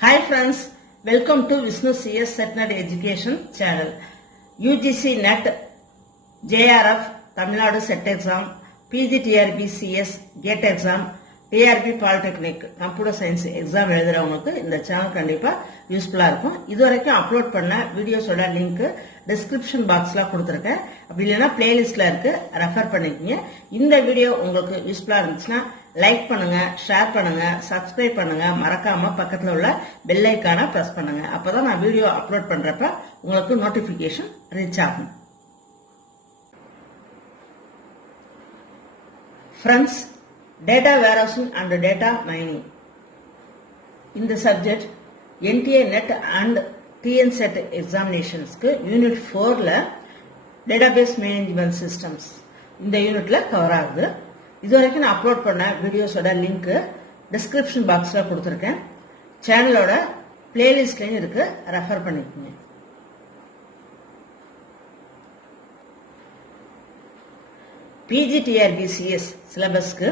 Hi friends, welcome to Vishnu CS SetNet Education channel. UGC NET, JRF, Tamil Nadu Set Exam, PGTRB CS, GATE Exam, TRB Polytechnic, Computer Science Exam எழுதுறவங்களுக்கு இந்த channel கண்டிப்பா யூஸ்ஃபுல்லா இருக்கும். இதுவரைக்கும் upload பண்ண வீடியோஸோட link description பாக்ஸ்ல கொடுத்திருக்கேன். அப்படி இல்லைன்னா பிளேலிஸ்ட்ல இருக்கு, ரெஃபர் பண்ணிக்கங்க. இந்த வீடியோ உங்களுக்கு யூஸ்ஃபுல்லா இருந்துச்சுன்னா லைக் பண்ணுங்க, ஷேர் பண்ணுங்க, சப்ஸ்கிரைப் பண்ணுங்க, மறக்காம பக்கத்துல உள்ள பெல் ஐகானை பிரஸ் பண்ணுங்க. அப்பதான் நான் வீடியோ அப்லோட் பண்றப்ப உங்களுக்கு நோட்டிபிகேஷன் ரீச் ஆகும். Friends, data warehousing and data mining. In the subject, NTA NET and TN Set examinations Unit 4 database management systems. இந்த யூனிட்ல கவர் ஆகுது. இதுவரைக்கும் நான் அப்லோட் பண்ண வீடியோஸோட லிங்க் டிஸ்கிரிப்ஷன் பாக்ஸ்ல கொடுத்துருக்கேன். சேனலோட பிளேலிஸ்ட்லயும் இருக்கு, ரெஃபர் பண்ணிக்கோங்க. PGTRB CS சிலபஸ்க்கு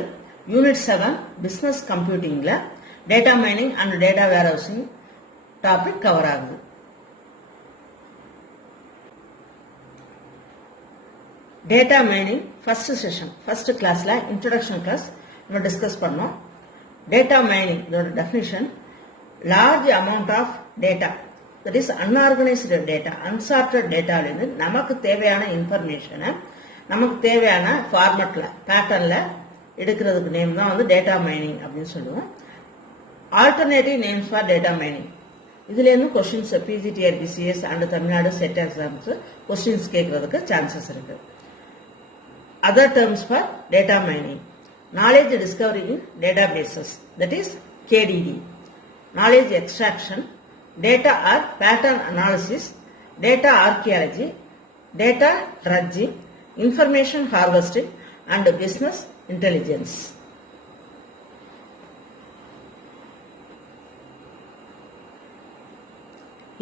யூனிட் 7 பிசினஸ் கம்ப்யூட்டிங்ல data mining and data warehousing topic cover ஆகுது. Data mining first session, first கிளாஸ்ல இன்ட்ரோடக்ஷன் கிளாஸ் நம்ம டிஸ்கஸ் பண்ணோம். டேட்டா மைனிங் இதோட definition, large amount of data, that is unorganised data, unsorted டேட்டாலேருந்து நமக்கு தேவையான இன்ஃபர்மேஷனை நமக்கு தேவையான ஃபார்மேட்ல பேட்டர்ன்ல எடுக்கிறதுக்கு நேம் தான் வந்து டேட்டா மைனிங் அப்படின்னு சொல்லுவோம். Alternative names for data mining, இதுல இருந்து questions PGTRB CS and Tamil Nadu set exams questions கேட்கறதுக்கு சான்சஸ் இருக்கு. Other terms for data mining, knowledge Discovery in data bases, that is KDD, knowledge extraction, data R pattern analysis, data archaeology, data ட்ரட்ஜிங், information harvesting and business intelligence.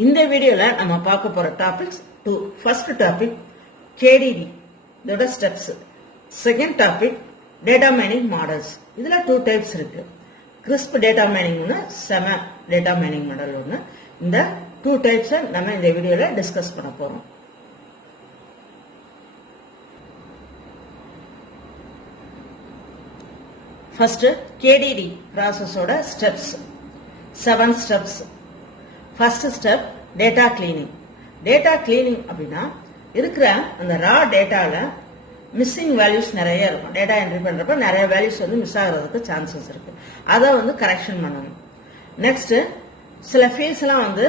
இந்த வீடியோல நம்ம பார்க்க போற topics 2. First topic KDD இதோட steps. Second topic data mining models. இதுல 2 types இருக்கு. Crisp data mining ஒன்று, செம டேட்டா மைனிங் மாடல் ஒன்று. இந்த 2 டைப்ஸை நம்ம இந்த வீடியோல டிஸ்கஸ் பண்ண போறோம். ஃபர்ஸ்ட் KDD ப்ராசஸோட steps, 7 steps. First step data cleaning. Data cleaning அப்படின்னா இருக்கிற அந்த ரா டேட்டால மிஸ்ஸிங் வேல்யூஸ் நிறைய இருக்கும். டேட்டா என்ட்ரி பண்றப்ப நிறைய வேல்யூஸ் வந்து மிஸ் ஆகிறதுக்கு சான்சஸ் இருக்கு. அதை வந்து கரெக்ஷன் பண்ணணும். நெக்ஸ்ட் சில ஃபீல்ட்ஸ் எல்லாம் வந்து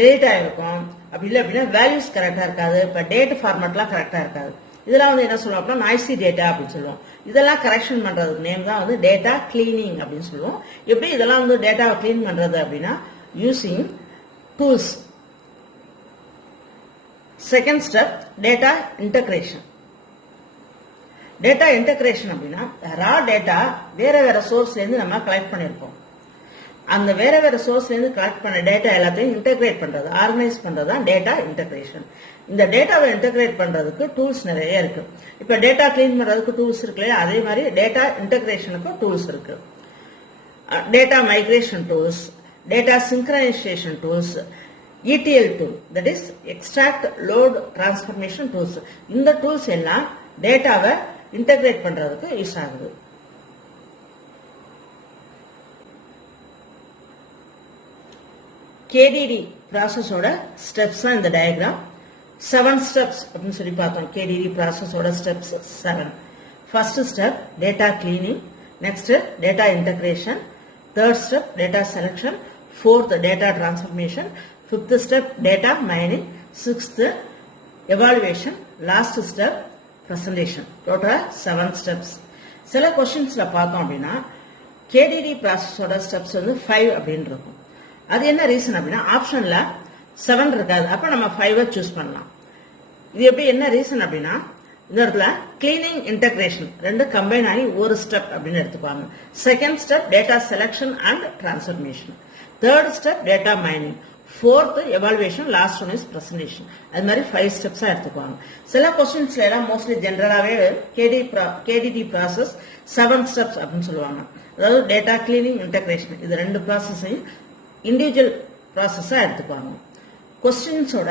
டேட் ஆயிருக்கும், அப்படி இல்லை அப்படின்னா வேல்யூஸ் கரெக்டா இருக்காது. இப்ப டேட் ஃபார்மேட்லாம் கரெக்டா இருக்காது. இதெல்லாம் வந்து என்ன சொல்லுவோம் அப்படின்னா நாய்ஸி டேட்டா அப்படின்னு சொல்லுவோம். இதெல்லாம் கரெக்ஷன் பண்றதுக்கு நேம் தான் வந்து டேட்டா கிளீனிங் அப்படின்னு சொல்லுவோம். எப்படி இதெல்லாம் வந்து டேட்டாவை கிளீன் பண்றது அப்படின்னா using tools. Second step data integration. Data integration அப்படின்னா ரா டேட்டா வேற வேற சோர்ஸ்ல இருந்து நம்ம கலெக்ட் பண்ணிருப்போம். அந்த வேற வேற சோர்ஸ்ல இருந்து கலெக்ட் பண்ண டேட்டா எல்லாத்தையும் இன்டகிரேட் பண்றது, ஆர்கனைஸ் பண்றது தான் டேட்டா இன்டகிரேஷன். இந்த டேட்டாவை இன்டகிரேட் பண்றதுக்கு டூல்ஸ் நிறைய இருக்கு. இப்ப டேட்டா கிளீன் பண்றதுக்கு டூல்ஸ் இருக்கு இல்லையா, அதே மாதிரி டேட்டா இன்டகிரேஷனுக்கு டூல்ஸ் இருக்கு. Data migration tools, data synchronisation tools, ETL tool, that is extract load transformation tools. இந்த டூல்ஸ் எல்லாம் டேட்டாவை இன்டகிரேட் பண்றதுக்கு யூஸ் ஆகுது. KDD ப்ராசஸோட ஸ்டெப்ஸ் தான் இந்த டயக்ராம். 7 ஸ்டெப்ஸ் அப்படின்னு சொல்லி பார்த்தோம். KDD ப்ராசஸோட steps 7. First step data cleaning, next data integration, third step data selection, fourth data transformation, fifth step data mining, sixth evaluation, last step presentation. டோட்டலா 7 ஸ்டெப்ஸ். சில கொஸ்டின்ஸ்ல பார்த்தோம் அப்படின்னா KDD ப்ராசஸோட ஸ்டெப்ஸ் வந்து 5 அப்படின்னு இருக்கும். அது என்ன ரீசன் அப்படின்னா ஆப்ஷன்ல 7 இருக்காது. அப்ப நம்ம 5 சூஸ் பண்ணலாம். இது எப்படி, என்ன ரீசன் அப்படின்னா இந்த இடத்துல கிளீனிங் இன்டகிரேஷன் ரெண்டு கம்பைன் ஆகி ஒரு ஸ்டெப் அப்படின்னு எடுத்துக்குவாங்க. Second step data selection and transformation, third step data mining, fourth evaluation, last one is presentation. அது மாதிரி 5 ஸ்டெப்ஸா எடுத்துக்குவாங்க. சில கொஸ்டின்ஸ்ல எல்லாம் மோஸ்ட்லி ஜெனரலாவே KDD ப்ராசஸ் 7 ஸ்டெப்ஸ் அப்படின்னு சொல்லுவாங்க. அதாவது டேட்டா கிளீனிங் இன்டகிரேஷன் இது ரெண்டு ப்ராசஸையும் இண்டிவிஜுவல் ப்ராசஸா எடுத்துக்குவாங்க. கொஸ்டின்ஸோட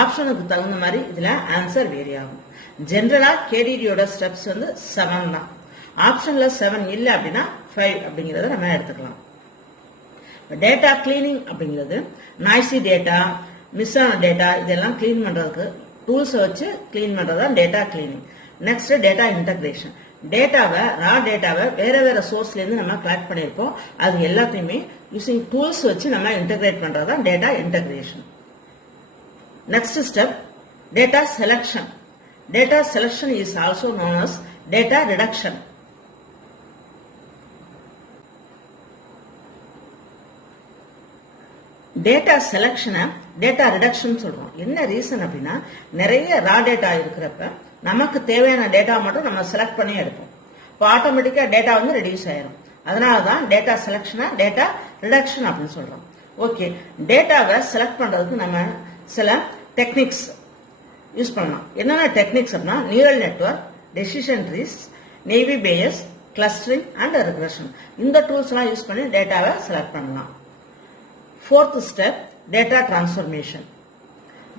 ஆப்ஷனுக்கு தகுந்த மாதிரி இதுல ஆன்சர் வேரி ஆகும். ஜென்ரலா கேடிடியோட ஸ்டெப்ஸ் வந்து 7 தான். ஆப்ஷன்ல 7 இல்லை அப்படின்னா 5 அப்படிங்கறத நம்ம எடுத்துக்கலாம். டேட்டா கிளீனிங் அப்படிங்கிறது நாய்ஸி டேட்டா, மிஸ் ஆன டேட்டா இதெல்லாம் கிளீன் பண்றதுக்கு டூல்ஸ் வச்சு கிளீன் பண்றதுதான் data cleaning. Next data integration. டேட்டாவை ரா டேட்டாவை வேற வேற சோர்ஸ்ல இருந்து நம்ம கலெக்ட் பண்ணியிருப்போம், அது எல்லாத்தையுமே யூசிங் டூல்ஸ் வச்சு நம்ம இன்டகிரேட் பண்றதுதான் data integration. Next step data selection. Data selection is also known as data reduction. Data செலக்ஷனை டேட்டா ரிடக்ஷன் சொல்றோம். என்ன ரீசன் அப்படின்னா நிறைய ரா டேட்டா இருக்கிறப்ப நமக்கு தேவையான டேட்டா மட்டும் நம்ம செலக்ட் பண்ணி எடுப்போம். இப்போ ஆட்டோமேட்டிக்கா டேட்டா வந்து ரெடியூஸ் ஆயிரும். அதனாலதான் டேட்டா செலக்ஷனை டேட்டா ரிடக்ஷன் அப்படின்னு சொல்றோம். ஓகே, டேட்டாவை செலக்ட் பண்றதுக்கு நம்ம சில டெக்னிக்ஸ் யூஸ் பண்ணலாம். என்னென்ன டெக்னிக்ஸ் அப்படின்னா neural network, decision trees, navy Peyer's, clustering and regression. இந்த டூல்ஸ் எல்லாம் யூஸ் பண்ணி டேட்டாவை செலக்ட் பண்ணலாம். Fourth step data transformation.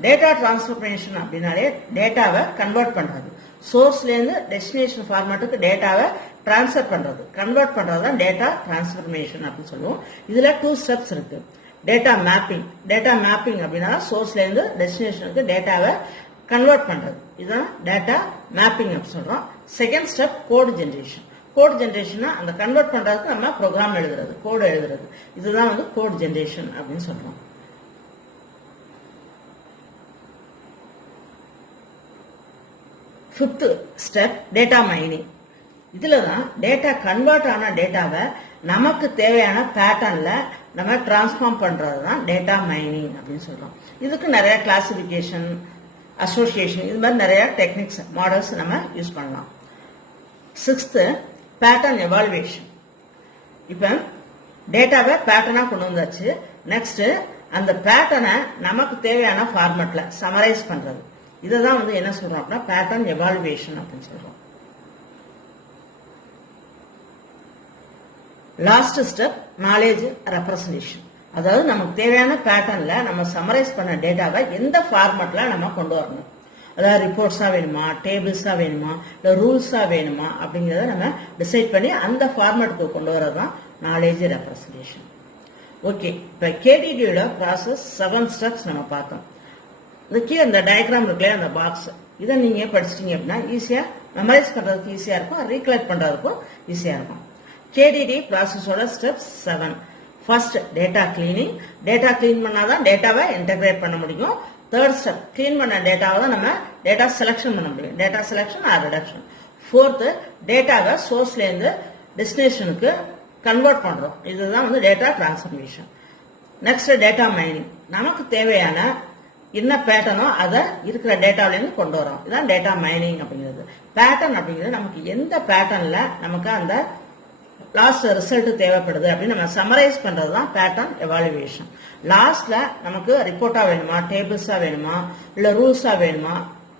Data transformation அப்படின்னாலே டேட்டாவை கன்வெர்ட் பண்றது, சோர்ஸ்ல இருந்து டெஸ்டினேஷன் ஃபார்மேட்டுக்கு டேட்டாவை டிரான்ஸ்ஃபர் பண்றது, கன்வெர்ட் பண்றது தான் டேட்டா டிரான்ஸ்ஃபர்மேஷன் அப்படின்னு சொல்லுவோம். இதுல 2 ஸ்டெப்ஸ் இருக்கு. Data mapping. டேட்டா மேப்பிங் அப்படின்னா சோர்ஸ்ல இருந்து டெஸ்டினேஷனுக்கு டேட்டாவை கன்வெர்ட் பண்றது, இதுதான் டேட்டா மேப்பிங் அப்படி சொல்றோம். Second step code generation. Code generation அந்த கன்வெர்ட் பண்றதுக்கு நம்ம ப்ரோக்ராம் எழுதுறது, கோட் எழுதுறது, இதுதான் வந்து கோட் ஜெனரேஷன் அப்படின்னு சொல்றோம். Fifth step data mining. இதுலதான் டேட்டா கன்வெர்ட் ஆன டேட்டாவை நமக்கு தேவையான பேட்டர்ன்ல நம்ம டிரான்ஸ்ஃபார்ம் பண்றது தான் டேட்டா மைனிங் அப்படின்னு சொல்றோம். இதுக்கு நிறைய கிளாசிபிகேஷன், அசோசியேஷன், இது மாதிரி நிறைய டெக்னிக்ஸ், மாடல்ஸ் நம்ம யூஸ் பண்ணலாம். Sixth pattern evaluation. இப்ப டேட்டாவை பேட்டர்னா கொண்டு வந்தாச்சு. நெக்ஸ்ட் அந்த பேட்டர்னை நமக்கு தேவையான ஃபார்மேட்ல சமரைஸ் பண்றது, இதுதான் வந்து என்ன சொல்றோம் அப்படின்னா பேட்டர்ன் எவாலுவேஷன் அப்படின்னு சொல்றோம். Last step knowledge representation. அதாவது நமக்கு தேவையான பேட்டர்ன்ல நம்ம சமரைஸ் பண்ண டேட்டாவை எந்த ஃபார்மேட்ல நம்ம கொண்டு வரணும், அதாவது ரிப்போர்ட்ஸா வேணுமா, டேபிள்ஸா வேணுமா, இல்ல ரூல்ஸா வேணுமா அப்படிங்கறத நம்ம டிசைட் பண்ணி அந்த ஃபார்மேட்டுக்கு கொண்டு வரதான் நாலேஜ் ரெப்ரசன்டேஷன். ஓகே, இப்ப கேடிடியோட ப்ராசஸ் 7 ஸ்டெப்ஸ் நம்ம பார்த்தோம். இந்த டயக்ராம் இருக்குல்ல, அந்த பாக்ஸ், இதை நீங்க படிச்சிட்டீங்க அப்படின்னா ஈஸியா மெமரைஸ் பண்றதுக்கு ஈஸியா இருக்கும், ரீகலெக்ட் பண்றதுக்கும் ஈஸியா இருக்கும். கேடிடி ப்ராசஸோட steps 7. First data cleaning. Data clean பண்ணாதான் டேட்டாவை இன்டகிரேட் பண்ண முடியும். தேர்ட் ஸ்டெப் கிளீன் பண்ண டேட்டாவை தான் நம்ம டேட்டா செலக்ஷன் பண்ண முடியும், data selection or reduction. Fourth டேட்டாவை சோர்ஸ்ல இருந்து டெஸ்டினேஷனுக்கு கன்வெர்ட் பண்றோம், இதுதான் வந்து data transformation. Next data mining. நமக்கு தேவையான என்ன பேட்டர்னோ அதை இருக்கிற டேட்டாவில இருந்து கொண்டு வரோம், இதுதான் டேட்டா மைனிங் அப்படிங்கிறது. பேட்டர்ன் அப்படிங்கிறது நமக்கு எந்த பேட்டர்ன்ல நமக்கு அந்த லாஸ்ட் ரிசல்ட் தேவைப்படுது அப்படின்னு நம்ம சமரைஸ் பண்றதுதான் பேட்டர்ன் எவாலுவேஷன். லாஸ்ட்ல நமக்கு ரிப்போர்ட்டா வேணுமா, டேபிள்ஸா வேணுமா, இல்ல ரூல்ஸா வேணுமா,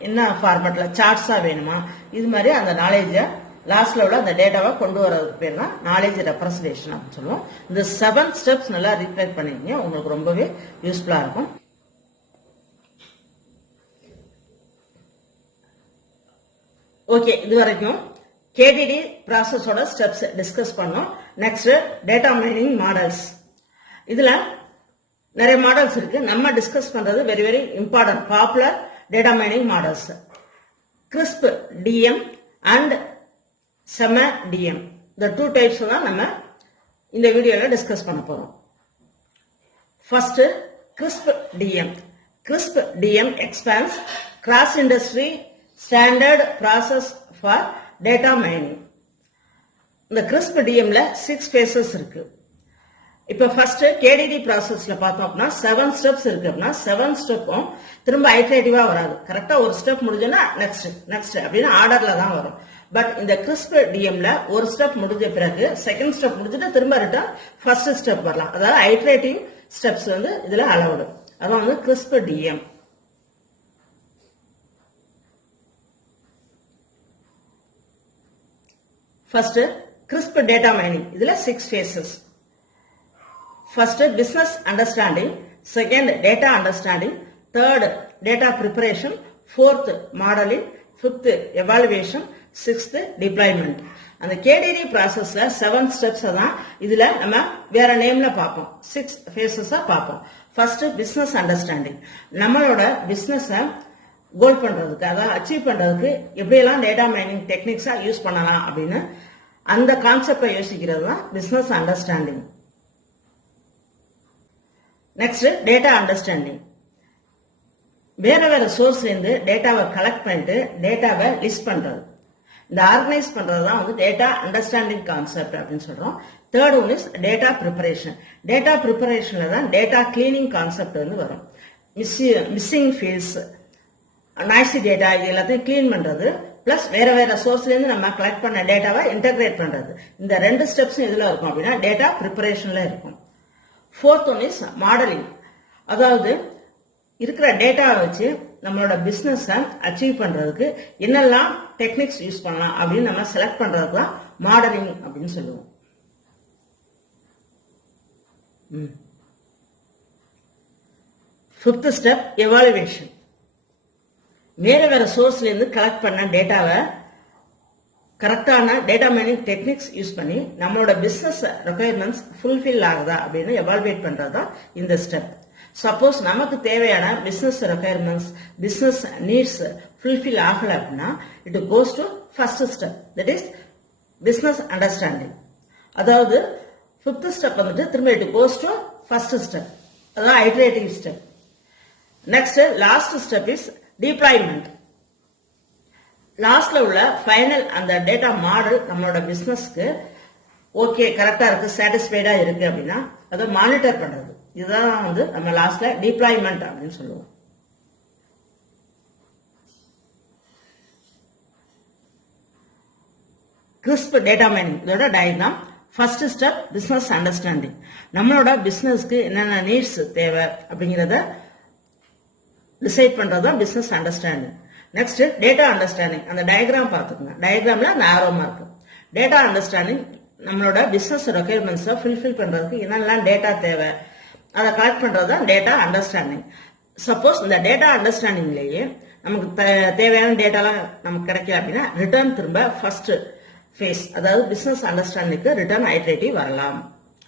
என்ன ஃபார்மேட்ல சார்ட்ஸா வேணுமா, இது மாதிரி அந்த நாலேஜ லாஸ்ட்ல உள்ள அந்த டேட்டாவை கொண்டு வரதுக்கு பேர் தான் நாலேஜ் ரெப்ரசன்டேஷன் அப்படின்னு சொல்லுவோம். இந்த 7 ஸ்டெப்ஸ் நல்லா ரீப்ளேட் பண்ணிக்கங்க, உங்களுக்கு ரொம்பவே யூஸ்ஃபுல்லா இருக்கும். ஓகே, இது வரைக்கும் கேடிடி ப்ராசஸோட ஸ்டெப்ஸ் டிஸ்கஸ் பண்ணோம். Next data mining models. இதுல நிறைய மாடல்ஸ் இருக்கு. நம்ம டிஸ்கஸ் பண்றது very very important popular data mining models. CRISP DM and SEMMA DM, இந்த 2 டைப்ஸ் தான் நம்ம இந்த வீடியோல டிஸ்கஸ் பண்ண போறோம். First CRISP DM. CRISP DM expands cross industry standard process for data mining. இந்த கிறிஸ்ப் டிஎம்ல 6 phases இருக்கு. இப்ப ஃபர்ஸ்ட் கேடிடி ப்ராசஸ்ல பார்த்தோம் அப்படின்னா 7 ஸ்டெப்ஸ் இருக்கு. அப்படின்னா 7 ஸ்டெப்பும் திரும்ப ஐட்ரேட்டிவா வராது. கரெக்டா ஒரு ஸ்டெப் முடிஞ்சோன்னா நெக்ஸ்ட் அப்படின்னு ஆர்டர்ல தான் வரும். பட் இந்த கிறிஸ்ப் டிஎம்ல ஒரு ஸ்டெப் முடிஞ்ச பிறகு செகண்ட் ஸ்டெப் முடிஞ்சுட்டு திரும்ப ரிட்டர்ன் ஃபர்ஸ்ட் ஸ்டெப் வரலாம். அதாவது ஐட்ரேட்டிவ் ஸ்டெப்ஸ் வந்து இதுல அலவுடு. அதான் வந்து CRISP DM. First CRISP data mining, இதுல 6 phases. First, business understanding. Second, data understanding. Third, data preparation. Fourth, modeling. Fifth, evaluation. Sixth, deployment. அந்த KDD ப்ராசஸ்ல 7 ஸ்டெப்ஸ் தான் இதுல நம்ம வேற நேம்ல பார்ப்போம். 6 phases பார்ப்போம். First business understanding. நம்மளோட பிசினஸ கோல் பண்றதுக்கு, அதாவது அச்சீவ் பண்றதுக்கு எப்படியெல்லாம் டேட்டா மைனிங் டெக்னிக்ஸா யூஸ் பண்ணலாம் அப்படின்னு அந்த கான்செப்டை யோசிக்கிறது தான் business understanding. Next data understanding. வேற வேற சோர்ஸ்ல இருந்து டேட்டாவை கலெக்ட் பண்ணிட்டு டேட்டாவை லிஸ்ட் பண்றது, இந்த ஆர்கனைஸ் பண்றது தான் வந்து டேட்டா அண்டர்ஸ்டாண்டிங் கான்செப்ட் அப்படின்னு சொல்றோம். Third one is data preparation. Data ப்ரிப்பரேஷன்ல தான் டேட்டா கிளீனிங் கான்செப்ட் வந்து வரும். மிஸ்ஸிங் ஃபீல்ட்ஸ், நாய்ஸி டேட்டா இது எல்லாத்தையும் கிளீன் பண்றது, பிளஸ் வேற வேற சோர்ஸ்ல இருந்து நம்ம கலெக்ட் பண்ண டேட்டாவை இன்டகிரேட் பண்றது. இந்த 2 ஸ்டெப்ஸும் எதுல இருக்கும் அப்படின்னா டேட்டா ப்ரிப்பரேஷன்ல இருக்கும். Fourth one is modelling. அதாவது இருக்கிற டேட்டாவை வச்சு நம்மளோட பிசினஸ் அச்சீவ் பண்றதுக்கு என்னெல்லாம் டெக்னிக்ஸ் யூஸ் பண்ணலாம் அப்படின்னு நம்ம செலக்ட் பண்றதுக்கு தான் மாடலிங் அப்படின்னு சொல்லுவோம். Fifth step evaluation. வேற வேற சோர்ஸ்ல இருந்து கலெக்ட் பண்ண டேட்டாவை கரெக்டான டேட்டா மைனிங் டெக்னிக்ஸ் யூஸ் பண்ணி நம்மளோட பிசினஸ் ரெக்குயர்மெண்ட்ஸ் ஃபுல்ஃபில் ஆகுதா அப்படின்னு எவாலுவேட் பண்றது தான் இந்த ஸ்டெப். சப்போஸ் நமக்கு தேவையான business requirements, business needs fulfil ஆகல அப்படின்னா it goes to first step, that is business understanding. அதாவது ஃபிஃப்த் ஸ்டெப் வந்துட்டு திரும்ப it goes to first step, அதான் iterative step. Next last step is deployment. லாஸ்ட்ல உள்ள ஃபைனல் அந்த டேட்டா மாடல் நம்மளோட பிசினஸ்க்கு ஓகே கரெக்டா இருக்கு, சாட்டிஸ்ஃபைடா இருக்கு அப்படின்னா அதை மானிட்டர் பண்றது. இதுதான் வந்து நம்ம லாஸ்ட்ல டிப்ளாய்மெண்ட் அப்படின்னு சொல்லுவோம். கிறிஸ்ப் டேட்டா மைனிங் இதோட diagram. First step business understanding. நம்மளோட பிசினஸ்க்கு என்னென்ன நீட்ஸ் தேவை அப்படிங்கிறத டிசைட் பண்றதுதான் business understanding. Next data understanding. அந்த டயக்ராம் பார்த்துக்கோங்க. டயக்ராம்ல அந்த ஆரோ மார்க். டேட்டா அண்டர்ஸ்டாண்டிங் நம்மளோட பிசினஸ் ரெக்குயர்மெண்ட்ஸை ஃபுல்ஃபில் பண்றதுக்கு என்னெல்லாம் டேட்டா தேவை அதை கலெக்ட் பண்றது தான் டேட்டா அண்டர்ஸ்டாண்டிங். சப்போஸ் இந்த டேட்டா அண்டர்ஸ்டாண்டிங்லேயே நமக்கு தேவையான டேட்டாலாம் நமக்கு கிடைக்கல அப்படின்னா ரிட்டர்ன் திரும்ப ஃபர்ஸ்ட் ஃபேஸ், அதாவது பிசினஸ் அண்டர்ஸ்டாண்டிங்க்கு ரிட்டர்ன் ஐட்ரேட்டிவ் வரலாம்.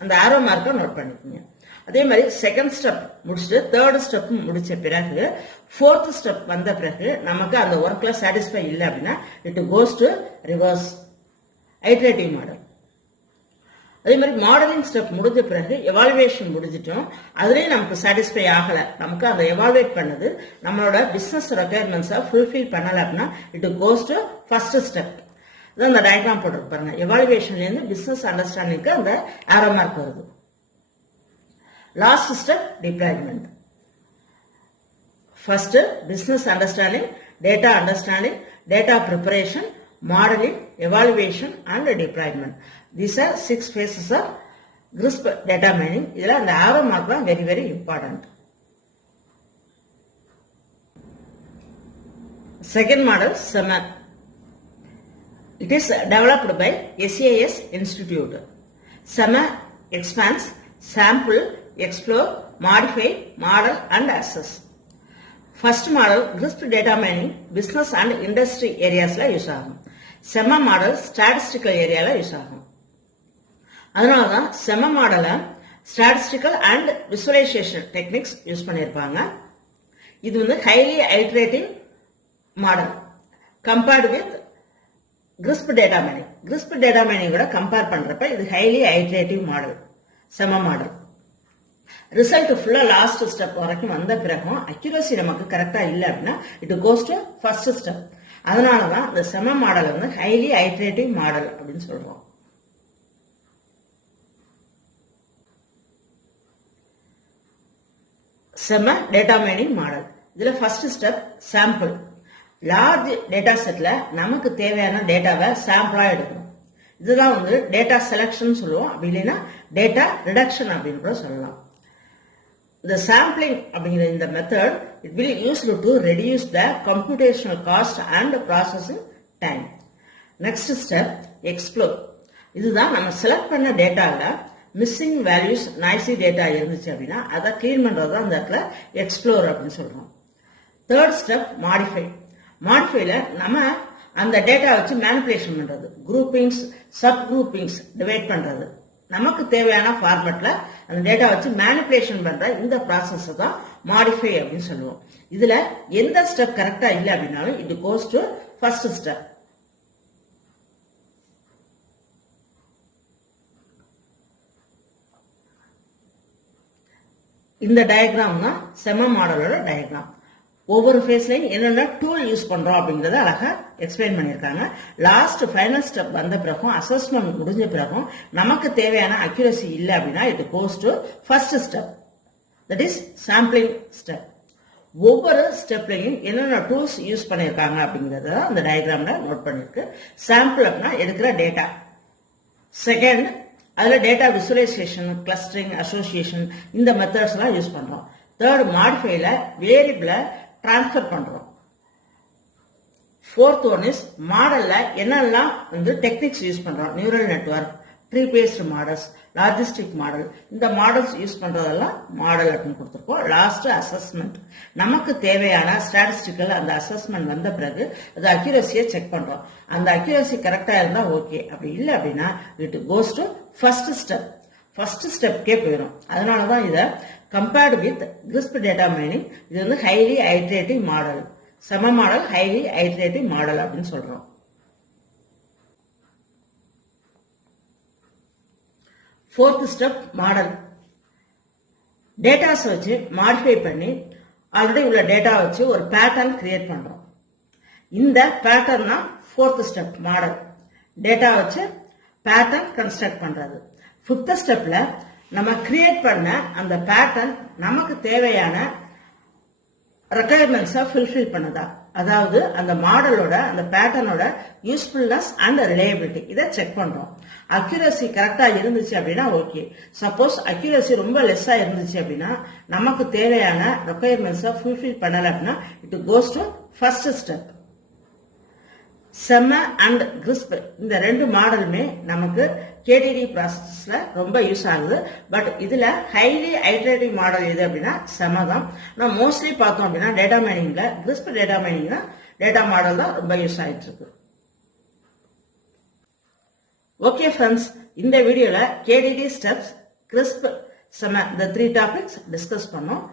அந்த ஆரோ மார்க்கை நோட் பண்ணிக்கோங்க. அதே மாதிரி செகண்ட் ஸ்டெப் முடிச்சுட்டு தேர்ட் ஸ்டெப் முடிச்ச பிறகு ஃபோர்த் ஸ்டெப் வந்த பிறகு நமக்கு அந்த ஒர்க்ல சாட்டிஸ்ஃபை இல்லை அப்படின்னா it goes to reverse iterative model. அதே மாதிரி மாடலிங் ஸ்டெப் முடிஞ்ச பிறகு எவாலுவேஷன் முடிஞ்சிட்டோம், அதுலேயும் நமக்கு சாட்டிஸ்ஃபை ஆகல, நமக்கு அந்த எவாலுவேட் பண்ணது நம்மளோட பிசினஸ் ரெக்குயர்மெண்ட்ஸை ஃபுல்ஃபில் பண்ணல அப்படின்னா it goes to first step. இதான் அந்த டயக்ராம் போட்டு பாருங்க. எவாலுவேஷன்லேருந்து பிசினஸ் அண்டர்ஸ்டாண்டிங்க்கு அந்த ஆரோ மார்க் வருது. Last step deployment. First business understanding, data understanding, data preparation, modeling, evaluation and deployment. These are 6 phases of GRISP data mining. இதெல்லாம் அந்த arrow mark தான் very very important. Second model, SEMA. It is developed by SAS Institute. SEMA expands, sample, explore, modify, model and assess. First model GRISP data mining business and industry areas la use ஆகும். SEMA model statistical ஏரியால use ஆகும். அதனால தான் SEMA மாடல statistical and visualisation techniques use பண்ணியிருப்பாங்க. இது வந்து highly iterative model compared with GRISP data mining. GRISP data மைனிங்கோட கம்பேர் பண்றப்ப இது highly iterative model SEMA model. Result ஃபுல்லா லாஸ்ட் ஸ்டெப் வரைக்கும் வந்த பிறகும் அக்யூரசி நமக்கு கரெக்டா இல்லை அப்படின்னா it goes to first step. அதனாலதான் இந்த SEMA மாடல் வந்து ஹைலி ஐட்ரேட்டிவ் மாடல் அப்படின்னு சொல்றோம். SEMA data mining model. இதுல first step sample. Large data செட்ல நமக்கு தேவையான டேட்டாவை சாம்பிளா எடுக்கணும். இதுதான் வந்து டேட்டா செலக்ஷன் சொல்லுவோம், அப்படி இல்லைன்னா டேட்டா ரிடக்ஷன் அப்படின்னு கூட சொல்லலாம். The sampling அப்படிங்கிற இந்த method it will used to reduce the computational cost and processing time. Next step explore. இதுதான் நம்ம செலக்ட் பண்ண டேட்டால மிஸ்ஸிங் வேல்யூஸ் நாய்ஸி டேட்டா இருந்துச்சு அப்படின்னா அதை கிளீன் பண்றது தான் அந்த இடத்துல எக்ஸ்ப்ளோர் அப்படின்னு சொல்றோம். Third step modify. மாடிஃபைல நம்ம அந்த டேட்டா வச்சு மேனிபுலேஷன் பண்றது, குரூப்பிங்ஸ் சப் குரூப்பிங்ஸ் டிவைட் பண்றது, நமக்கு தேவையான ஃபார்மேட்ல அந்த டேட்டா வச்சு மேனிபுலேஷன் பண்ற இந்த ப்ராசஸ் தான் மாடிஃபை அப்படின்னு சொல்லுவோம். இதுல எந்த ஸ்டெப் கரெக்டா இல்லை அப்படின்னாலும் it goes to first step. இந்த டயக்ராம் தான் செம மாடலோட டயக்ராம். ஒவ்வொரு ஃபேஸ்லையும் என்னென்ன டூல் யூஸ் பண்றோம் அப்படிங்கறத அழகா எக்ஸ்பிளைன் பண்ணியிருக்காங்க. லாஸ்ட் ஃபைனல் ஸ்டெப் வந்த பிறகும் அசஸ்மெண்ட் முடிஞ்ச பிறகும் நமக்கு தேவையான அக்யூரசி இல்லை அப்படின்னா it goes to first step, that is sampling step. ஒவ்வொரு ஸ்டெப்லையும் என்னென்ன டூல்ஸ் யூஸ் பண்ணியிருக்காங்க அப்படிங்கறத அந்த டயக்ராம்ல நோட் பண்ணிருக்கு. சாம்பிள் அப்படின்னா எடுக்கிற டேட்டா. செகண்ட், அதுல டேட்டா விசுவலைசேஷன், கிளஸ்டரிங், அசோசியேஷன் இந்த மெத்தட்ஸ் எல்லாம் யூஸ் பண்றோம். தேர்ட், மாடிஃபைல வேரியபிளை டிரான்ஸ்ஃபர் பண்றோம். ஃபோர்த் ஒன் இஸ் மாடல்ல என்னெல்லாம் டெக்னிக்ஸ் யூஸ் பண்றோம், neural network, tree paste models, logistic model, இந்த மாடல்ஸ் யூஸ் பண்றதெல்லாம் மாடல் அப்படின்னு கொடுத்துருக்கோம். லாஸ்ட் அசஸ்மெண்ட், நமக்கு தேவையான ஸ்டாட்டிஸ்டிக்கல் அந்த அசஸ்மெண்ட் வந்த பிறகு அது அக்யூரசியை செக் பண்றோம். அந்த அக்யூரசி கரெக்டா இருந்தா ஓகே, அப்படி இல்லை அப்படின்னா it goes to first step. First ஸ்டெப்கே போயிடும். அதனாலதான் இதை compared with CRISP data mining, இது highly iterative model, SEMMA model highly iterative model அப்படின்னு சொல்றோம். Fourth step model. டேட்டாஸ் வச்சு மாடிஃபை பண்ணி ஆல்ரெடி உள்ள டேட்டா வச்சு ஒரு பேட்டர்ன் கிரியேட் பண்றோம். இந்த பேட்டர்ன் தான் ஃபோர்த் ஸ்டெப் மாடல். டேட்டா வச்சு பேட்டர்ன் கன்ஸ்ட்ரக்ட் பண்றது. ஃபிஃப்த் ஸ்டெப்ல நம்ம கிரியேட் பண்ண அந்த பேட்டர்ன் நமக்கு தேவையான ரெக்குயர்மெண்ட்ஸை ஃபுல்ஃபில் பண்ணுதா, அதாவது அந்த மாடலோட அந்த பேட்டர்னோட யூஸ்ஃபுல்னஸ் அண்ட் ரிலையபிலிட்டி இதை செக் பண்றோம். அக்யூரசி கரெக்டா இருந்துச்சு அப்படின்னா ஓகே. சப்போஸ் அக்யூரசி ரொம்ப லெஸ்ஸா இருந்துச்சு அப்படின்னா நமக்கு தேவையான ரெக்குயர்மெண்ட்ஸை ஃபுல்ஃபில் பண்ணல அப்படின்னா it goes to first step. செம அண்ட் கிறிஸ்ப் இந்த ரெண்டு மாடலுமே நமக்கு கேடிடி ப்ராசஸ்ல ரொம்ப யூஸ் ஆகுது. பட் இதுல ஹைலி ஐட்ரேட்டிவ் மாடல் எது அப்படின்னா செம தான். நான் மோஸ்ட்லி பார்த்தோம் அப்படின்னா டேட்டா மைனிங்ல கிறிஸ்ப் டேட்டா மைனிங்னா டேட்டா மாடல் தான் ரொம்ப யூஸ் ஆயிட்டு இருக்கு. ஓகே ஃப்ரெண்ட்ஸ், இந்த வீடியோல கேடிடி ஸ்டெப்ஸ், கிறிஸ்ப், செம இந்த 3 டாபிக்ஸ் டிஸ்கஸ் பண்ணோம்.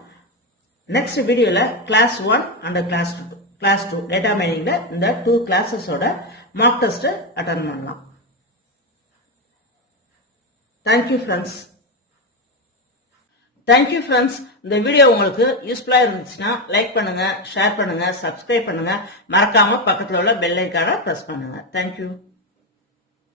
நெக்ஸ்ட் வீடியோல கிளாஸ் 1 அண்ட் கிளாஸ் 2 டேட்டா மைனிங்ல இந்த 2 கிளாஸஸோட மார்க் டெஸ்ட் அட்டெண்ட் பண்ணலாம். Thank you friends. Thank you friends. இந்த வீடியோ உங்களுக்கு யூஸ்ஃபுல்லா இருந்துச்சுன்னா லைக் பண்ணுங்க, ஷேர் பண்ணுங்க, சப்ஸ்கிரைப் பண்ணுங்க, மறக்காம பக்கத்துல உள்ள பெல் ஐகானை பிரஸ் பண்ணுங்க. தேங்க்யூ.